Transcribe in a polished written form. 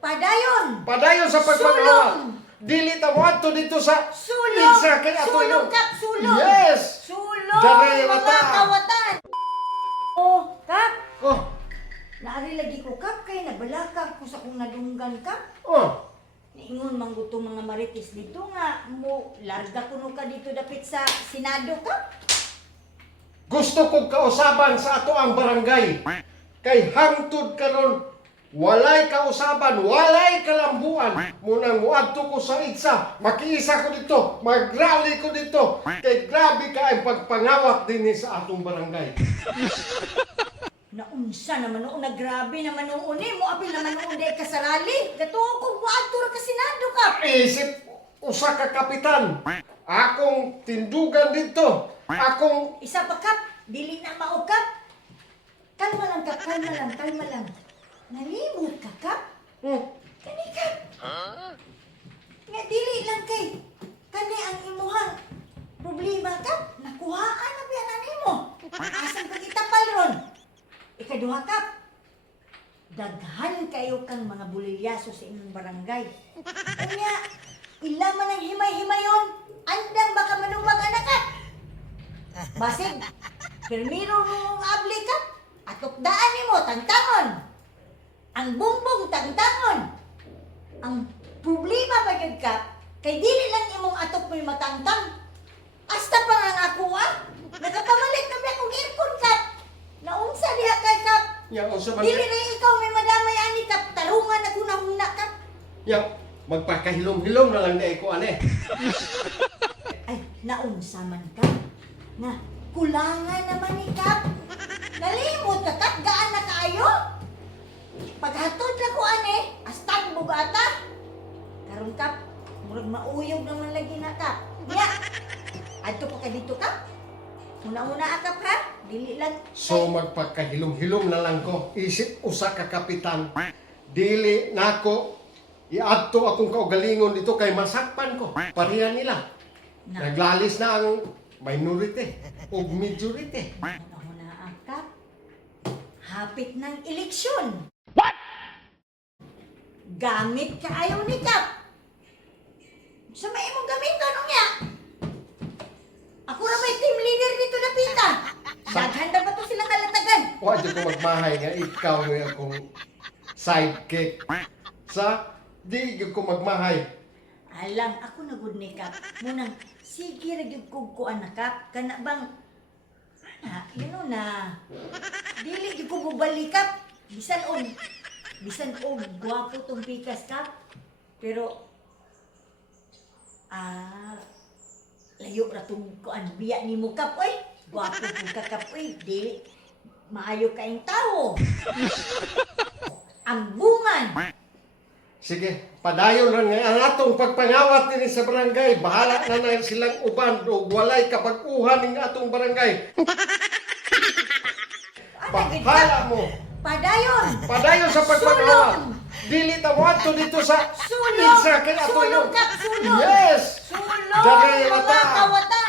Padayon! Padayon sa pagpangawat. Dili ta mo adto dito sa Itsa kay ato Sulong, Kap! Sulong! Yes! Sulong! Daray Mga rata. kawatan! Oh, Kap! Oh, Naari lagi ko, Kap, kay nabalaka ko sa kong nadunggan, Kap. oh. Niingon man gusto mga marites dito nga, mo, larga kuno ka dito dapit sa Senado, Kap. Gusto kong kausaban sa ato ang barangay. Kay hangtod karon walay kausaban, walay kalambuan. Munang muadto ko sa Itsa, makiisa ko dito, magrally ko dito. Kay grabe ka ang pagpangawat din sa atong barangay. Naunsa naman noon, na grabe naman noon eh. Mo apil naman noon dahil kasarali. Gatuo ko, buato ka Senado, Kap. Isip usa ka kapitan. Akong tindugan dito. Akong Isa pa, Kap. Dili na mao, Kap. Kalma lang, Kap. Kalma lang, kalma lang. Nalimot ka, Kap. Kani, Kap. Nga, dili lang kay. Kani ang imuhang problema, Kap. Nakuhaan na biya na nimo. Asan ka kitapal ron? Ikaduha, Kap. Daghan kayo kang mga bulilyaso sa inyong barangay. Kanya, ilaman ang himay-himayon. Andang baka manumag anak, Kap. Basig, permiro mong abli, Kap. Atukdaan nimo, tangtangon. Ang bumbong, tangtangon. Ang problema ba yun, Kap? Kay dili lang imong atok mo'y matangtang. Hasta pa nga nga ako, Nakapamalit na ba akong aircon, Kap? Naunsa diha kay, Kap? yang usa man Dili rin ikaw may madamay ani, Kap. Tarungan ako na huna, Kap. yang magpakahilom-hilom na lang na ko ane. Ay, naunsa man, Kap. Na, kulangan naman ni Kap. Nalimot ka, Kap. Gaan na kaayo. Paghatod na ko, ane, astang bugata. Karon, Kap, murag mauyog naman lagi na, Kap. Nya, adto pa ka dito, Kap. Una-una, Kap, ha? Dili lang. So magpakahilom-hilom na lang ko. Isip usa ka kapitan. Dili nako iadto akong kaugalingon dito kay masakpan ko. Pareha nila. Na. Naglalis na ang minority ug majority. Una-una, Kap. Hapit ng eleksyon. Gamit ka ayaw ni Kap. Sa may imong gamit, ano niya? Ako na may team leader dito na pita. Daghanda ba to silang kalatagan? Wa jud ko magmahay nga ikaw nga akong sidekick. Sa di gyud ko magmahay. Alam, ako na good ni Kap. Munang, sige ragyog kog ko anak, Kap. Kana bang, yun o na. Dili gyud ko bubalik, Kap. Bisan og, gwapo tong pikas, Kap. Pero, layo ra tong kuan biya nimo, Kap, oy. Gwapo tong ka, Kap, oy. Dili, maayo kaing tao. Ang bungan. Sige, padayon ra nga ang atong pagpangawat din sa barangay. Bahala na na silang uban o walay kapag-uhan ning atong barangay. Bahala mo. Padayon! Padayon sa pagpangawat. Sulong! Dili ta mo adto dito sa Sulong! Itsa kay ato Sulong, Kap! Sulong! Yes! Sulong! Daray Mga rata. kawatan!